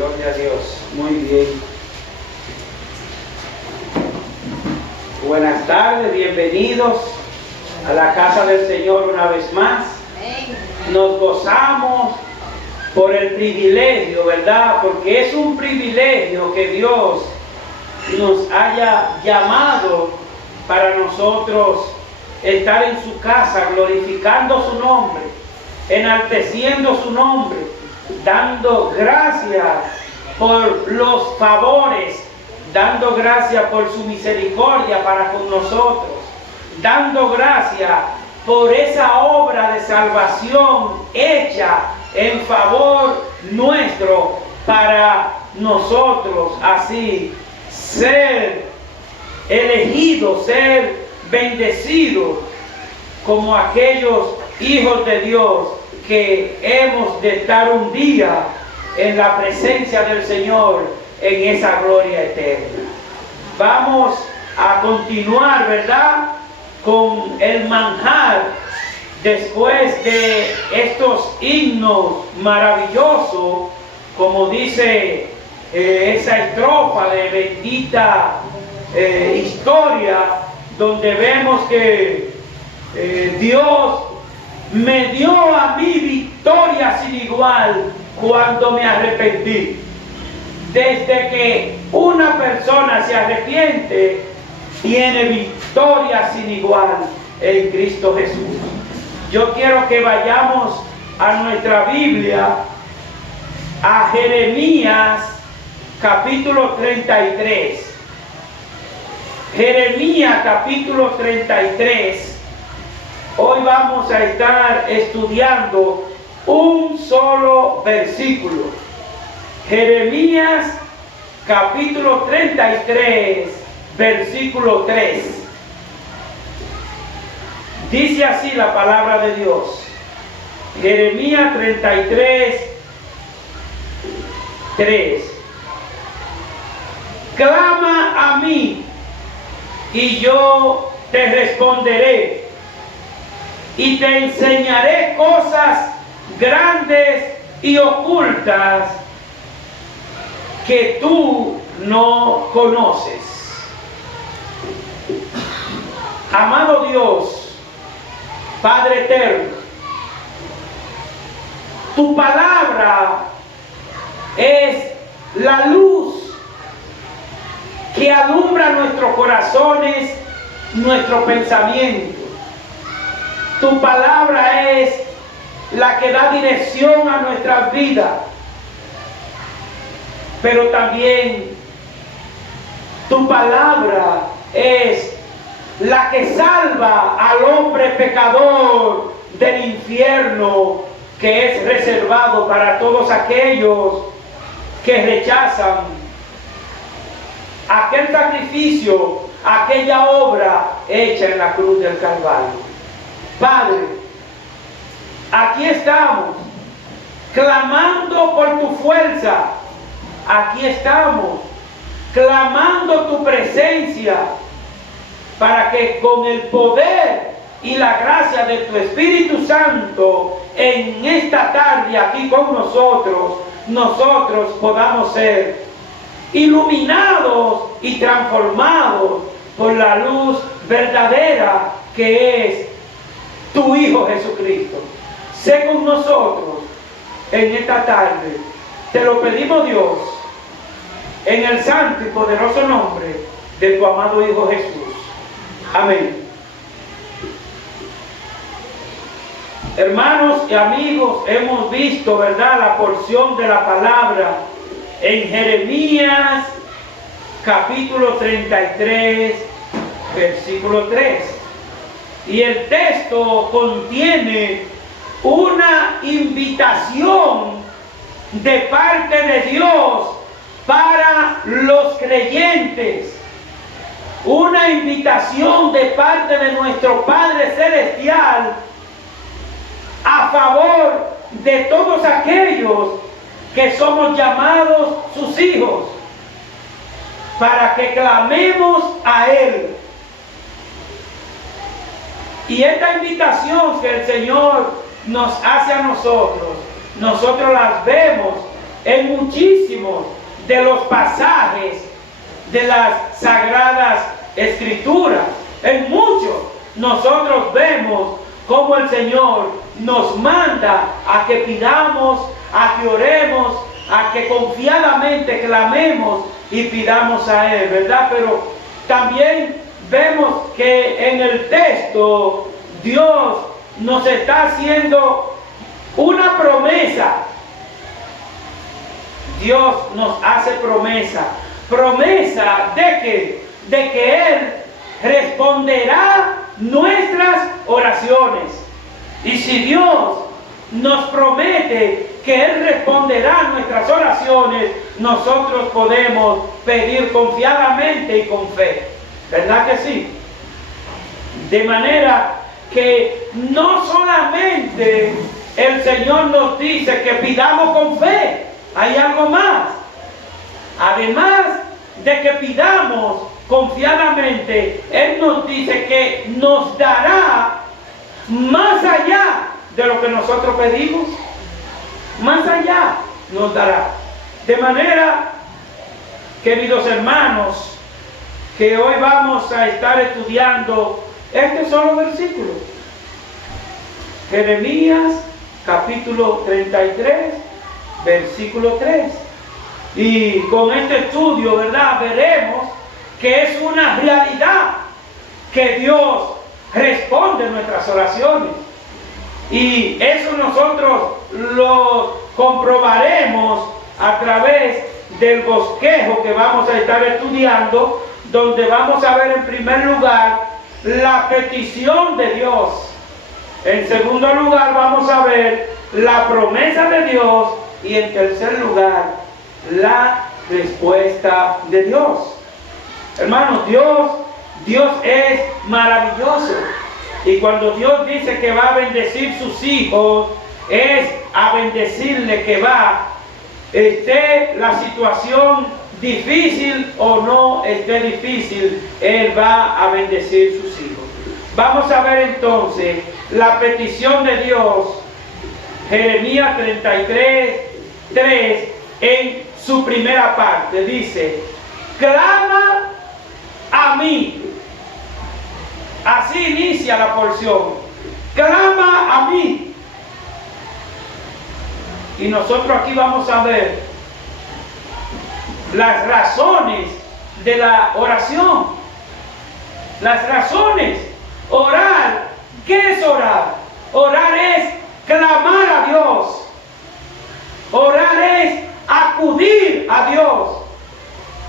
Gloria a Dios. Muy bien. Buenas tardes, bienvenidos a la casa del Señor una vez más. Nos gozamos por el privilegio, ¿verdad? Porque es un privilegio que Dios nos haya llamado para nosotros estar en su casa, glorificando su nombre, enalteciendo su nombre, dando gracias por los favores, dando gracias por su misericordia para con nosotros, dando gracias por esa obra de salvación hecha en favor nuestro para nosotros, así ser elegidos, ser bendecidos como aquellos hijos de Dios que hemos de estar un día en la presencia del Señor en esa gloria eterna. Vamos a continuar, ¿verdad?, con el manjar después de estos himnos maravillosos, como dice esa estrofa de bendita historia, donde vemos que Dios me dio a mí victoria sin igual cuando me arrepentí. Desde que una persona se arrepiente, tiene victoria sin igual en Cristo Jesús. Yo quiero que vayamos a nuestra Biblia, a Jeremías capítulo 33. Jeremías capítulo 33. Hoy vamos a estar estudiando un solo versículo. Jeremías capítulo 33, versículo 3. Dice así la palabra de Dios. Jeremías 33, 3. Clama a mí y yo te responderé y te enseñaré cosas grandes y ocultas que tú no conoces. Amado Dios, Padre eterno, tu palabra es la luz que alumbra nuestros corazones, nuestro pensamiento. Tu palabra es la que da dirección a nuestras vidas. Pero también tu palabra es la que salva al hombre pecador del infierno, que es reservado para todos aquellos que rechazan aquel sacrificio, aquella obra hecha en la cruz del Calvario. Padre, aquí estamos, clamando por tu fuerza. Aquí estamos, clamando tu presencia, para que con el poder y la gracia de tu Espíritu Santo, en esta tarde aquí con nosotros podamos ser iluminados y transformados por la luz verdadera que es tu Hijo Jesucristo. Sé con nosotros en esta tarde. Te lo pedimos, Dios, en el santo y poderoso nombre de tu amado Hijo Jesús. Amén. Hermanos y amigos, hemos visto, ¿verdad?, la porción de la palabra en Jeremías capítulo 33, versículo 3. Y el texto contiene una invitación de parte de Dios para los creyentes. Una invitación de parte de nuestro Padre Celestial a favor de todos aquellos que somos llamados sus hijos, para que clamemos a Él. Y esta invitación que el Señor nos hace a nosotros las vemos en muchísimos de los pasajes de las Sagradas Escrituras. En muchos nosotros vemos cómo el Señor nos manda a que pidamos, a que oremos, a que confiadamente clamemos y pidamos a Él, ¿verdad? Pero también vemos que en el texto Dios nos está haciendo una promesa. Dios nos hace promesa de que Él responderá nuestras oraciones. Y si Dios nos promete que Él responderá nuestras oraciones, nosotros podemos pedir confiadamente y con fe. ¿Verdad que sí? De manera que no solamente el Señor nos dice que pidamos con fe, hay algo más. Además de que pidamos confiadamente, Él nos dice que nos dará más allá de lo que nosotros pedimos. Más allá nos dará. De manera, queridos hermanos, que hoy vamos a estar estudiando estos son los versículos. Jeremías capítulo 33, versículo 3. Y con este estudio, ¿verdad?, veremos que es una realidad que Dios responde nuestras oraciones. Y eso nosotros lo comprobaremos a través del bosquejo que vamos a estar estudiando, donde vamos a ver en primer lugar la petición de Dios. En segundo lugar vamos a ver la promesa de Dios. Y en tercer lugar, la respuesta de Dios. Hermanos, Dios es maravilloso. Y cuando Dios dice que va a bendecir sus hijos, es a bendecirle que va, esté la situación difícil o no esté difícil, Él va a bendecir sus hijos. Vamos a ver entonces la petición de Dios, Jeremías 33, 3, en su primera parte. Dice: clama a mí. Así inicia la porción. Clama a mí. Y nosotros aquí vamos a ver las razones de la oración. Las razones. Orar. ¿Qué es orar? Orar es clamar a Dios. Orar es acudir a Dios.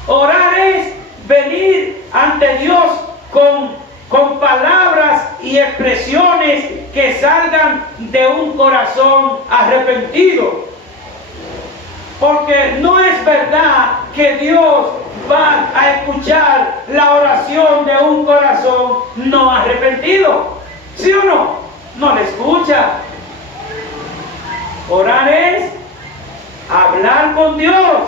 Orar es venir ante Dios con palabras y expresiones que salgan de un corazón arrepentido. Porque no es verdad que Dios va a escuchar la oración de un corazón no arrepentido. ¿Sí o no? No le escucha. Orar es hablar con Dios.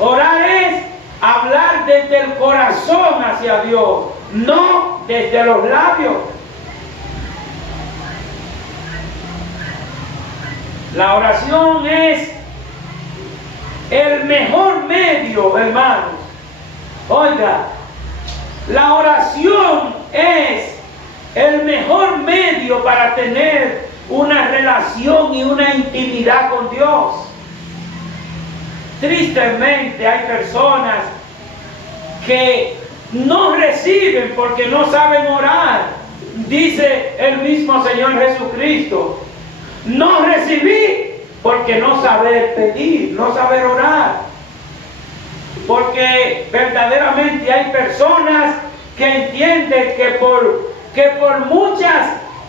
Orar es hablar desde el corazón hacia Dios, no desde los labios. La oración es el mejor medio, hermanos. Oiga, la oración es el mejor medio para tener una relación y una intimidad con Dios. Tristemente hay personas que no reciben porque no saben orar. Dice el mismo Señor Jesucristo: no recibí porque no saber pedir, no saber orar. Porque verdaderamente hay personas que entienden que por muchas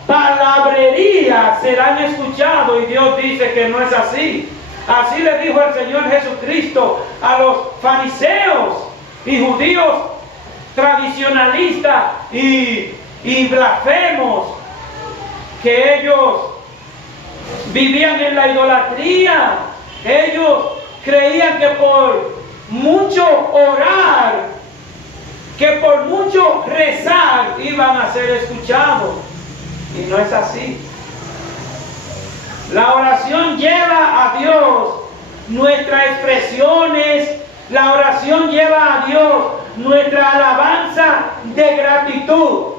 palabrerías serán escuchados, y Dios dice que no es así. Así le dijo el Señor Jesucristo a los fariseos y judíos tradicionalistas y blasfemos, que ellos vivían en la idolatría. Ellos creían que por mucho orar, que por mucho rezar, iban a ser escuchados. Y no es así. La oración lleva a Dios nuestras expresiones, la oración lleva a Dios nuestra alabanza de gratitud.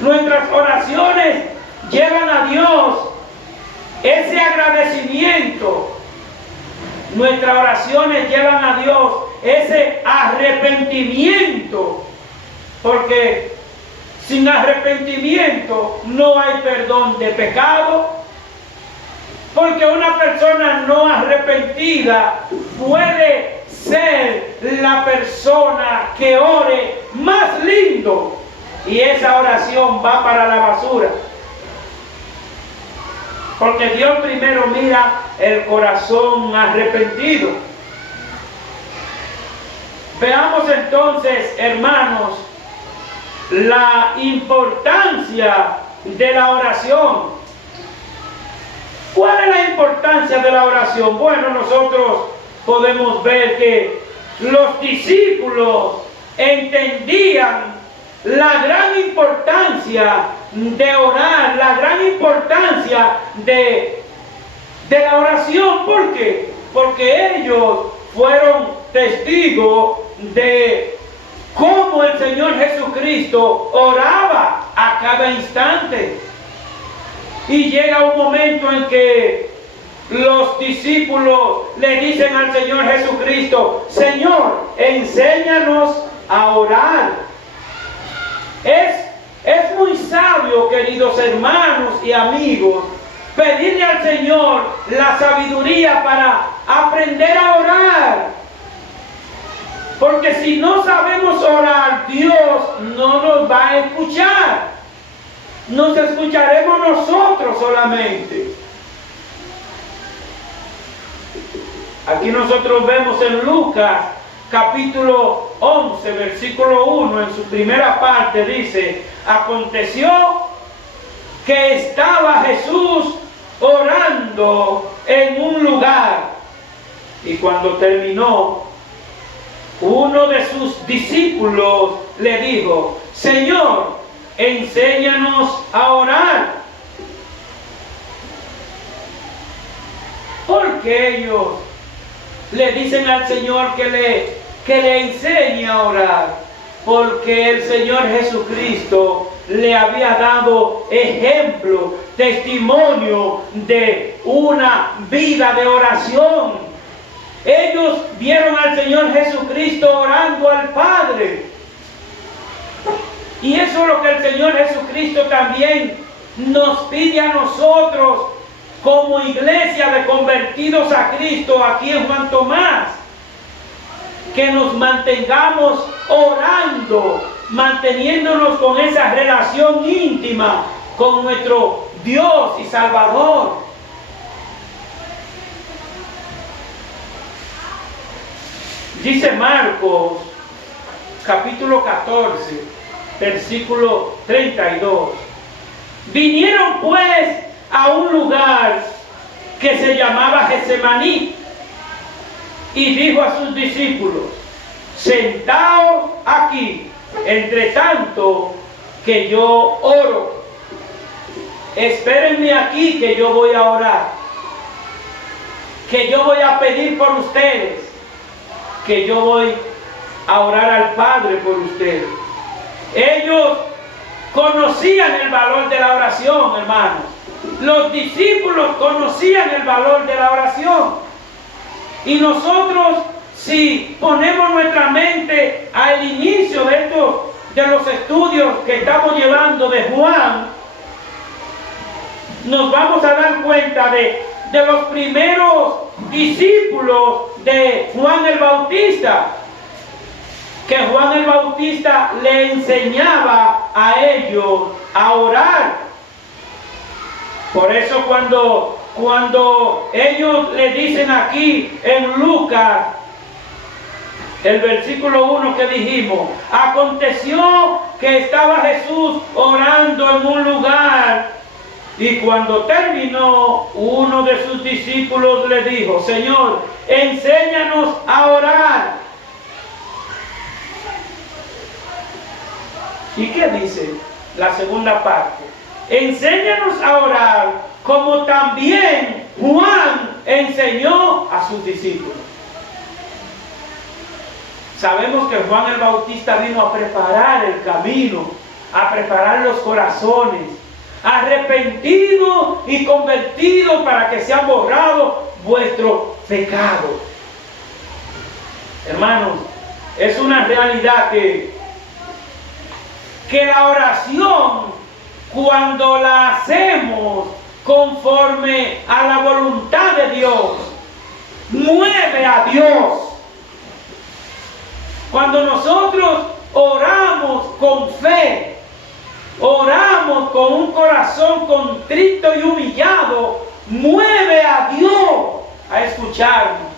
Nuestras oraciones llevan a Dios ese agradecimiento. Nuestras oraciones llevan a Dios ese arrepentimiento. Porque sin arrepentimiento no hay perdón de pecado. Porque una persona no arrepentida puede ser la persona que ore más lindo. Y esa oración va para la basura. Porque Dios primero mira el corazón arrepentido. Veamos entonces, hermanos, la importancia de la oración. ¿Cuál es la importancia de la oración? Bueno, nosotros podemos ver que los discípulos entendían la gran importancia de orar, la gran importancia de la oración. ¿Por qué? Porque ellos fueron testigos de cómo el Señor Jesucristo oraba a cada instante. Y llega un momento en que los discípulos le dicen al Señor Jesucristo: Señor, enséñanos a orar. Es muy sabio, queridos hermanos y amigos, pedirle al Señor la sabiduría para aprender a orar. Porque si no sabemos orar, Dios no nos va a escuchar. Nos escucharemos nosotros solamente. Aquí nosotros vemos en Lucas capítulo 11, versículo 1, en su primera parte dice: aconteció que estaba Jesús orando en un lugar, y cuando terminó, uno de sus discípulos le dijo: Señor, enséñanos a orar. Porque ellos le dicen al Señor que le enseñe a orar, porque el Señor Jesucristo le había dado ejemplo, testimonio de una vida de oración. Ellos vieron al Señor Jesucristo orando al Padre. Y eso es lo que el Señor Jesucristo también nos pide a nosotros como iglesia de convertidos a Cristo aquí en Juan Tomás. Que nos mantengamos orando, manteniéndonos con esa relación íntima con nuestro Dios y Salvador. Dice Marcos, capítulo 14, versículo 32. Vinieron pues a un lugar que se llamaba Getsemaní, y dijo a sus discípulos: sentaos aquí, entre tanto que yo oro. Espérenme aquí, que yo voy a orar, que yo voy a pedir por ustedes, que yo voy a orar al Padre por ustedes. Ellos conocían el valor de la oración, hermanos. Los discípulos conocían el valor de la oración. Y nosotros, si ponemos nuestra mente al inicio de los estudios que estamos llevando de Juan, nos vamos a dar cuenta de los primeros discípulos de Juan el Bautista, que Juan el Bautista le enseñaba a ellos a orar. Por eso cuando ellos le dicen aquí en Lucas, el versículo 1 que dijimos: aconteció que estaba Jesús orando en un lugar, y cuando terminó, uno de sus discípulos le dijo: Señor, enséñanos a orar. ¿Y qué dice la segunda parte? Enséñanos a orar como también Juan enseñó a sus discípulos. Sabemos que Juan el Bautista vino a preparar el camino, a preparar los corazones, arrepentidos y convertidos para que sean borrados vuestros pecados. Hermanos, es una realidad que la oración, cuando la hacemos conforme a la voluntad de Dios, mueve a Dios. Cuando nosotros oramos con fe, oramos con un corazón contrito y humillado, mueve a Dios a escucharnos.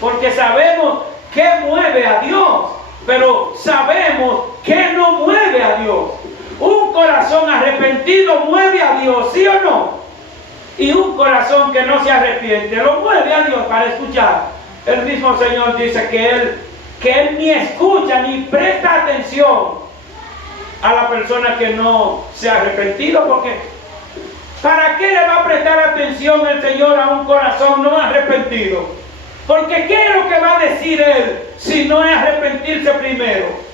Porque sabemos que mueve a Dios, pero sabemos que no mueve a Dios. Un corazón arrepentido mueve a Dios, ¿sí o no? Y un corazón que no se arrepiente lo mueve a Dios para escuchar. El mismo Señor dice que Él ni escucha ni presta atención a la persona que no se ha arrepentido, porque ¿para qué le va a prestar atención el Señor a un corazón no arrepentido? Porque ¿qué es lo que va a decir Él si no es arrepentirse primero?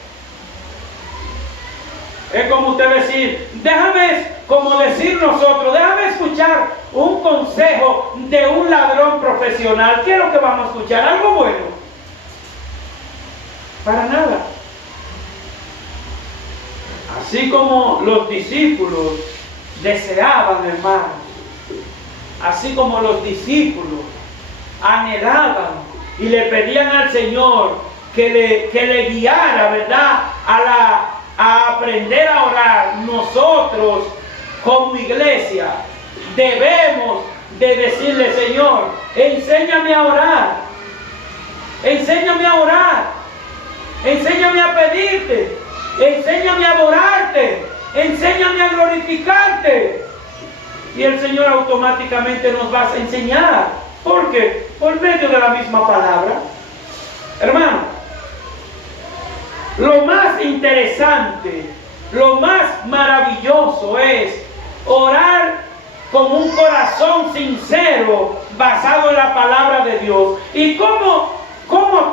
Es como usted decir, como decir nosotros, déjame escuchar un consejo de un ladrón profesional. ¿Qué es lo que vamos a escuchar? ¿Algo bueno? Para nada. Así como los discípulos deseaban, hermanos, así como los discípulos anhelaban y le pedían al Señor que le guiara, ¿verdad?, a aprender a orar, nosotros como iglesia debemos de decirle: Señor, enséñame a orar, enséñame a orar, enséñame a pedirte, enséñame a adorarte, enséñame a glorificarte. Y el Señor automáticamente nos va a enseñar. ¿Por qué? Por medio de la misma palabra. Hermano, lo más interesante, lo más maravilloso es orar con un corazón sincero basado en la palabra de Dios. ¿Y cómo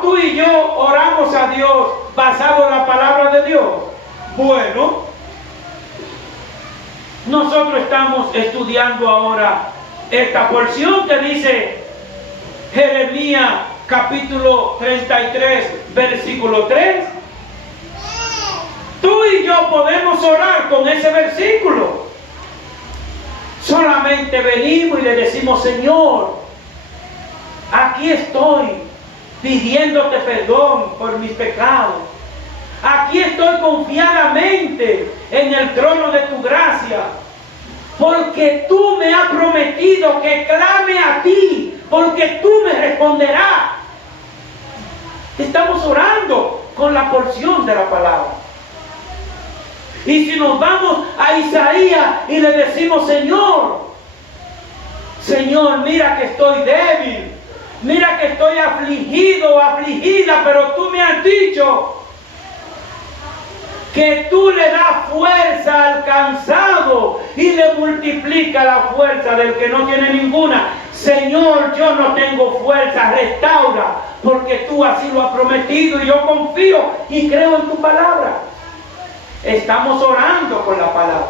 tú y yo oramos a Dios basado en la palabra de Dios? Bueno, nosotros estamos estudiando ahora esta porción que dice Jeremías capítulo 33, versículo 3. Tú y yo podemos orar con ese versículo. Solamente venimos y le decimos: Señor, aquí estoy pidiéndote perdón por mis pecados. Aquí estoy confiadamente en el trono de tu gracia, porque tú me has prometido que clame a ti, porque tú me responderás. Estamos orando con la porción de la palabra. Y si nos vamos a Isaías y le decimos: Señor, mira que estoy débil, mira que estoy afligido o afligida, pero tú me has dicho que tú le das fuerza al cansado y le multiplica la fuerza del que no tiene ninguna. Señor, yo no tengo fuerza, restaura, porque tú así lo has prometido y yo confío y creo en tu palabra. Estamos orando con la palabra,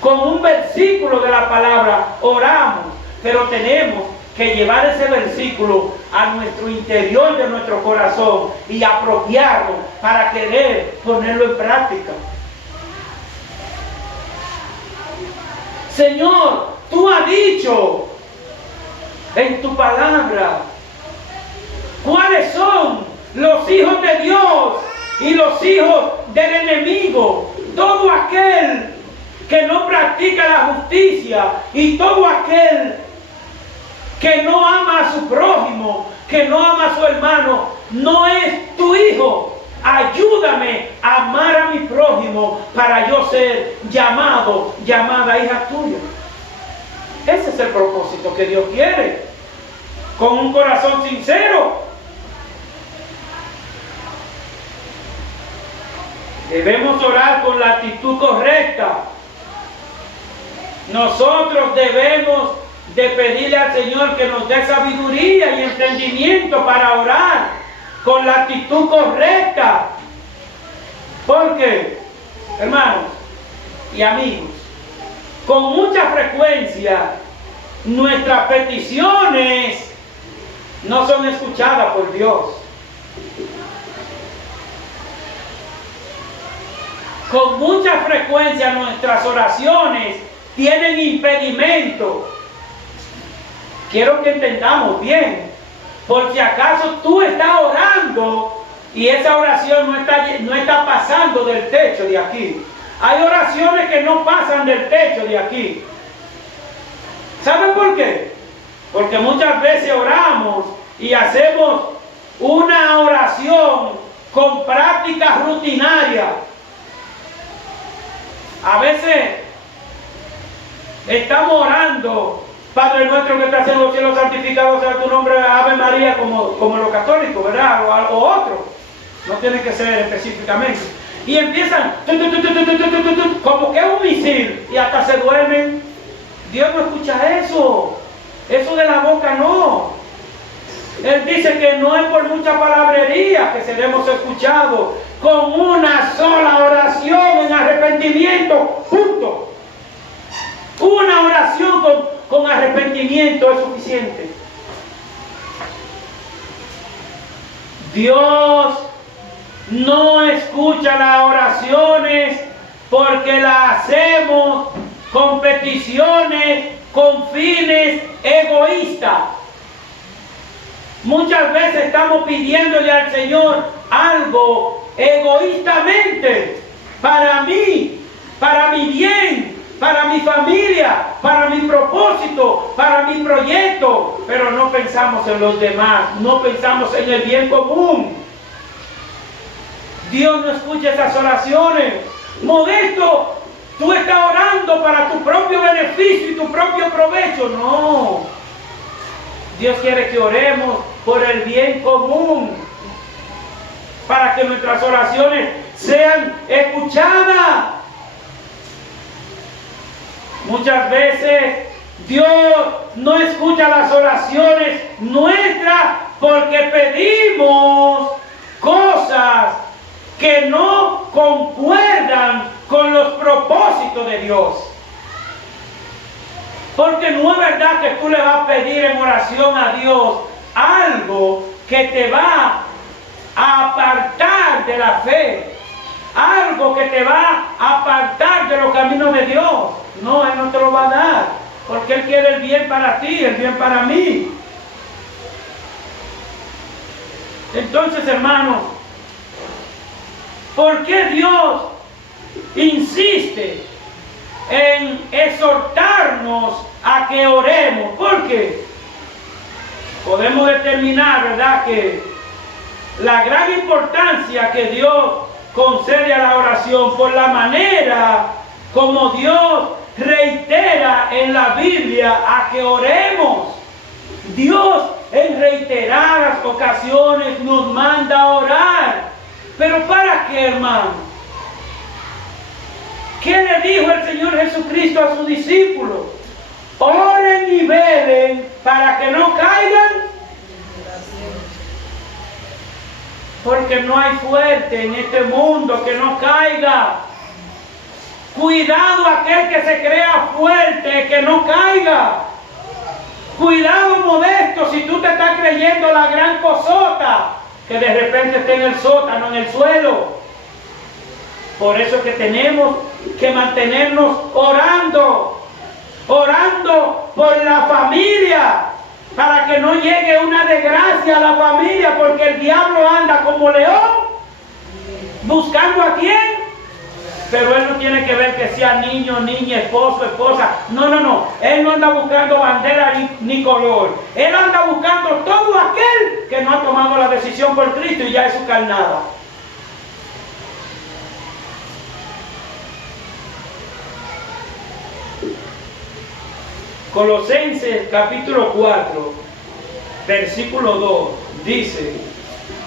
con un versículo de la palabra oramos, pero tenemos que llevar ese versículo a nuestro interior de nuestro corazón y apropiarlo para querer ponerlo en práctica. Señor, tú has dicho en tu palabra cuáles son los hijos de Dios y los hijos del enemigo. Todo aquel que no practica la justicia y todo aquel que no ama a su prójimo, que no ama a su hermano, no es tu hijo. Ayúdame a amar a mi prójimo para yo ser llamada hija tuya. Ese es el propósito que Dios quiere, con un corazón sincero. Debemos orar con la actitud correcta. Nosotros debemos de pedirle al Señor que nos dé sabiduría y entendimiento para orar con la actitud correcta. Porque, hermanos y amigos, con mucha frecuencia nuestras peticiones no son escuchadas por Dios. Con mucha frecuencia nuestras oraciones tienen impedimento. Quiero que entendamos bien, por si acaso tú estás orando y esa oración no está pasando del techo de aquí. Hay oraciones que no pasan del techo de aquí. ¿Saben por qué? Porque muchas veces oramos y hacemos una oración con prácticas rutinarias. A veces estamos orando, Padre nuestro que estás en los cielos, santificado sea tu nombre, Ave María, como los católicos, ¿verdad? O otros. No tiene que ser específicamente. Y empiezan como que es un misil y hasta se duermen. Dios no escucha eso. Eso de la boca no. Él dice que no es por mucha palabrería que seremos escuchados. Con una sola oración en arrepentimiento, punto. Una oración con arrepentimiento es suficiente. Dios no escucha las oraciones porque las hacemos con peticiones, con fines egoístas. Muchas veces estamos pidiéndole al Señor algo egoístamente, para mí, para mi bien, para mi familia, para mi propósito, para mi proyecto, pero no pensamos en los demás, no pensamos en el bien común. Dios no escucha esas oraciones. Modesto, tú estás orando para tu propio beneficio y tu propio provecho. No. Dios quiere que oremos por el bien común, para que nuestras oraciones sean escuchadas. Muchas veces Dios no escucha las oraciones nuestras porque pedimos cosas que no concuerdan con los propósitos de Dios. Porque no es verdad que tú le vas a pedir en oración a Dios algo que te va a apartar de la fe, algo que te va a apartar de los caminos de Dios. No, Él no te lo va a dar, porque Él quiere el bien para ti, el bien para mí. Entonces, hermanos, ¿por qué Dios insiste en exhortarnos a que oremos? Porque podemos determinar, ¿verdad?, que la gran importancia que Dios concede a la oración por la manera como Dios reitera en la Biblia a que oremos. Dios en reiteradas ocasiones nos manda a orar. ¿Pero para qué, hermano? ¿Qué le dijo el Señor Jesucristo a sus discípulos? Oren y velen para que no caigan. Porque no hay fuerte en este mundo que no caiga. Cuidado aquel que se crea fuerte, que no caiga. Cuidado, Modesto, si tú te estás creyendo la gran cosota, que de repente esté en el sótano, en el suelo. Por eso es que tenemos que mantenernos orando por la familia, para que no llegue una desgracia a la familia, porque el diablo anda como león, buscando a quién. Pero él no tiene que ver que sea niño, niña, esposo, esposa. No. Él no anda buscando bandera ni color. Él anda buscando todo aquel que no ha tomado la decisión por Cristo y ya es su carnada. Colosenses capítulo 4, versículo 2, dice: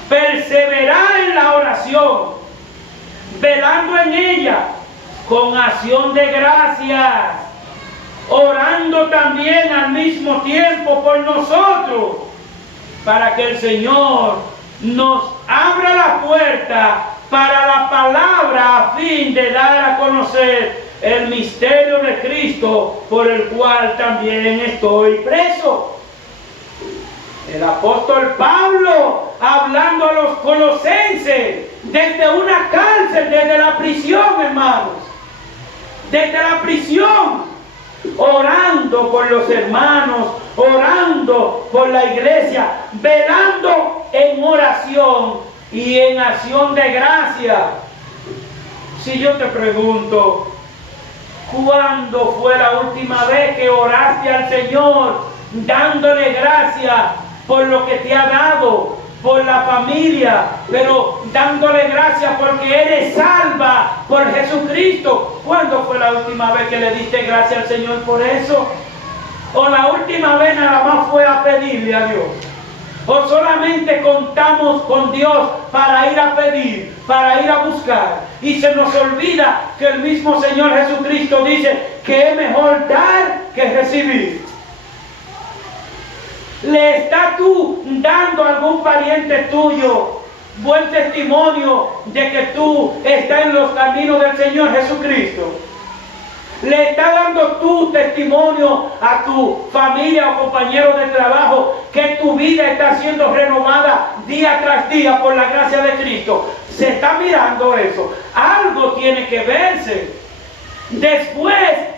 perseverar en la oración, velando en ella con acción de gracias. orando también al mismo tiempo por nosotros, para que el Señor nos abra la puerta para la palabra a fin de dar a conocer el misterio de Cristo, por el cual también estoy preso. El apóstol Pablo, hablando a los colosenses, desde una cárcel, desde la prisión, hermanos, desde la prisión, orando por los hermanos, orando por la iglesia, velando en oración y en acción de gracia. Si yo te pregunto, ¿cuándo fue la última vez que oraste al Señor dándole gracias por lo que te ha dado, por la familia, pero dándole gracias porque eres salva por Jesucristo? ¿Cuándo fue la última vez que le diste gracias al Señor por eso? ¿O la última vez nada más fue a pedirle a Dios? ¿O solamente contamos con Dios para ir a pedir, para ir a buscar? Y se nos olvida que el mismo Señor Jesucristo dice que es mejor dar que recibir. ¿Le estás tú dando a algún pariente tuyo buen testimonio de que tú estás en los caminos del Señor Jesucristo? ¿Le estás dando tu testimonio a tu familia o compañero de trabajo que tu vida está siendo renovada día tras día por la gracia de Cristo? ¿Se está mirando eso? Algo tiene que verse. Después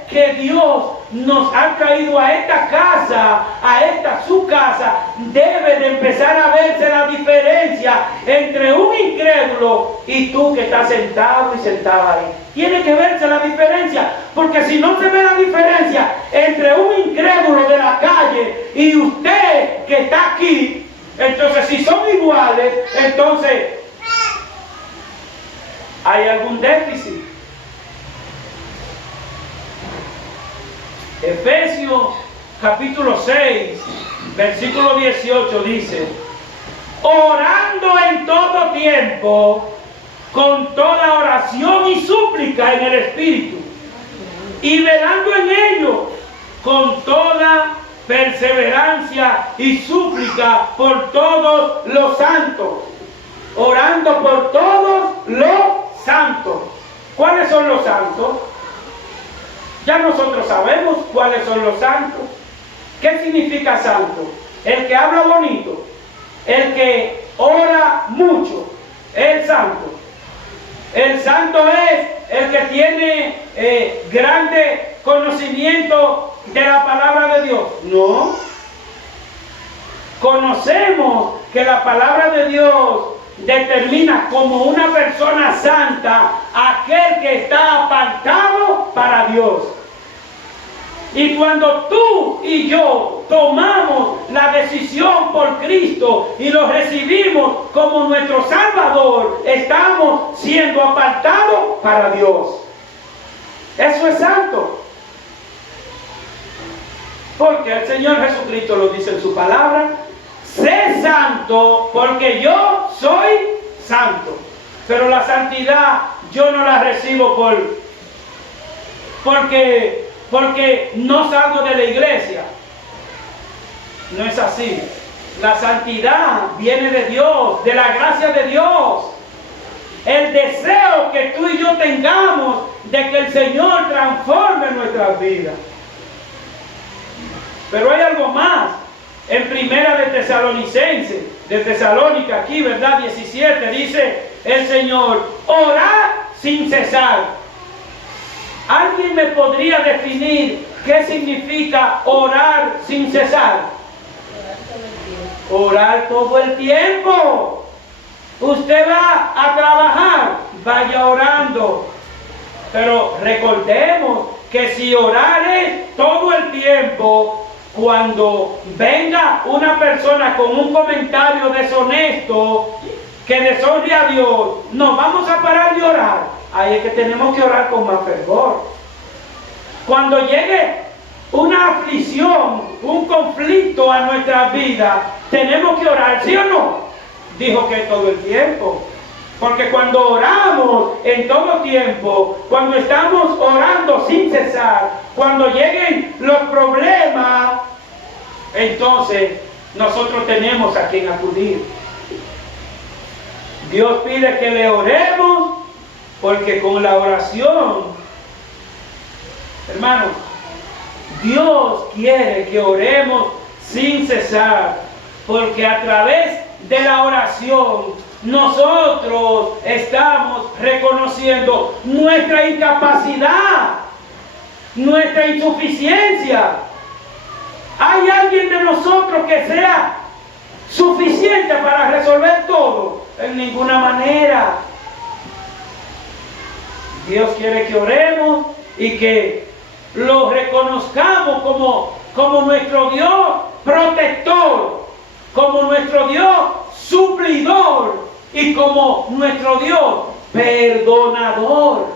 que Dios nos ha traído a esta casa, a esta su casa, debe de empezar a verse la diferencia entre un incrédulo y tú que estás sentado y sentada ahí. Tiene que verse la diferencia, porque si no se ve la diferencia entre un incrédulo de la calle y usted que está aquí, entonces si son iguales, entonces hay algún déficit. Efesios capítulo 6, versículo 18 dice: orando en todo tiempo, con toda oración y súplica en el Espíritu, y velando en ello, con toda perseverancia y súplica por todos los santos. Orando por todos los santos. ¿Cuáles son los santos? Ya nosotros sabemos cuáles son los santos. ¿Qué significa santo? El que habla bonito, el que ora mucho, es santo. El santo es el que tiene grande conocimiento de la palabra de Dios. No. Conocemos que la palabra de Dios determina como una persona santa aquel que está apartado para Dios. Y cuando tú y yo tomamos la decisión por Cristo y lo recibimos como nuestro Salvador, estamos siendo apartados para Dios. Eso es santo. Porque el Señor Jesucristo lo dice en su palabra: sé santo porque yo soy santo. Pero la santidad yo no la recibo porque no salgo de la iglesia. No es así. La santidad viene de Dios, de la gracia de Dios. El deseo que tú y yo tengamos de que el Señor transforme nuestras vidas. Pero hay algo más. En Primera de Tesalonicenses, de Tesalónica, aquí, ¿verdad? 17, dice el Señor: orad sin cesar. ¿Alguien me podría definir qué significa orar sin cesar? Orar todo el tiempo. Usted va a trabajar, vaya orando. Pero recordemos que si orar es todo el tiempo, cuando venga una persona con un comentario deshonesto que deshonre a Dios, nos vamos a parar de orar. Ahí es que tenemos que orar con más fervor. Cuando llegue una aflicción, un conflicto a nuestra vida, tenemos que orar, ¿sí o no? Dijo que todo el tiempo. Porque cuando oramos en todo tiempo, cuando estamos orando sin cesar, cuando lleguen los problemas, entonces nosotros tenemos a quien acudir. Dios pide que le oremos, porque con la oración, hermanos, Dios quiere que oremos sin cesar, porque a través de la oración nosotros estamos reconociendo nuestra incapacidad, nuestra insuficiencia. ¿Hay alguien de nosotros que sea suficiente para resolver todo? En ninguna manera. Dios quiere que oremos y que lo reconozcamos como nuestro Dios protector, como nuestro Dios suplidor y como nuestro Dios perdonador.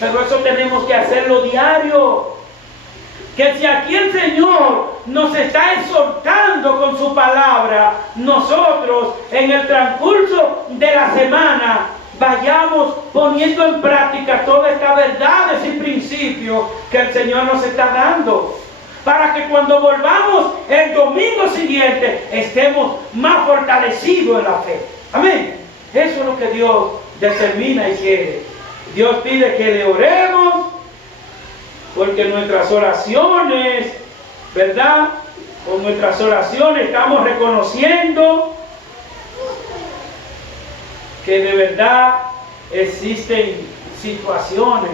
Pero eso tenemos que hacerlo diario. Que si aquí el Señor nos está exhortando con su palabra, nosotros en el transcurso de la semana vayamos poniendo en práctica todas estas verdades y principios que el Señor nos está dando, para que cuando volvamos el domingo siguiente estemos más fortalecidos en la fe. Amén. Eso es lo que Dios determina y quiere. Dios pide que le oremos, porque nuestras oraciones, ¿verdad? Con nuestras oraciones estamos reconociendo que de verdad existen situaciones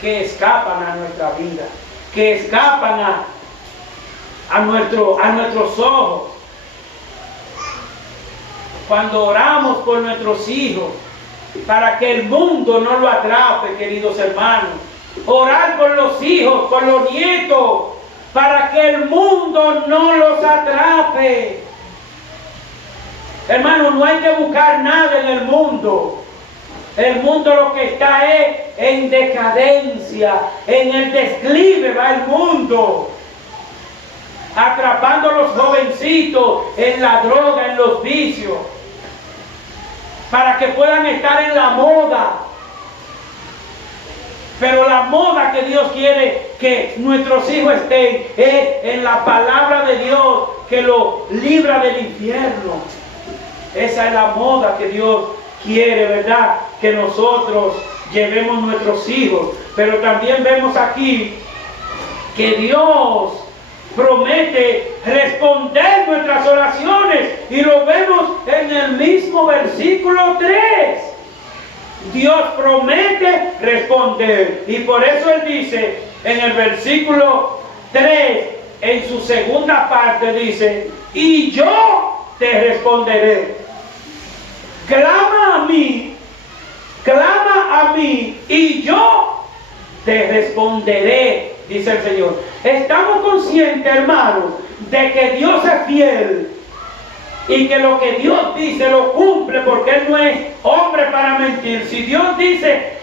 que escapan a nuestra vida, que escapan a nuestros ojos. Cuando oramos por nuestros hijos, para que el mundo no lo atrape, queridos hermanos. Orar por los hijos, por los nietos, para que el mundo no los atrape. Hermano, no hay que buscar nada en el mundo. El mundo lo que está es en decadencia, en el declive va el mundo. Atrapando a los jovencitos en la droga, en los vicios, para que puedan estar en la moda. Pero la moda que Dios quiere que nuestros hijos estén es en la palabra de Dios que lo libra del infierno. Esa es la moda que Dios quiere, ¿verdad? Que nosotros llevemos nuestros hijos. Pero también vemos aquí que Dios promete responder nuestras oraciones. Y lo vemos en el mismo versículo 3. Dios promete responder. Y por eso Él dice en el versículo 3, en su segunda parte dice: y yo te responderé. Clama a mí y yo te responderé, dice el Señor. Estamos conscientes, hermanos, de que Dios es fiel y que lo que Dios dice lo cumple, porque Él no es hombre para mentir. Si Dios dice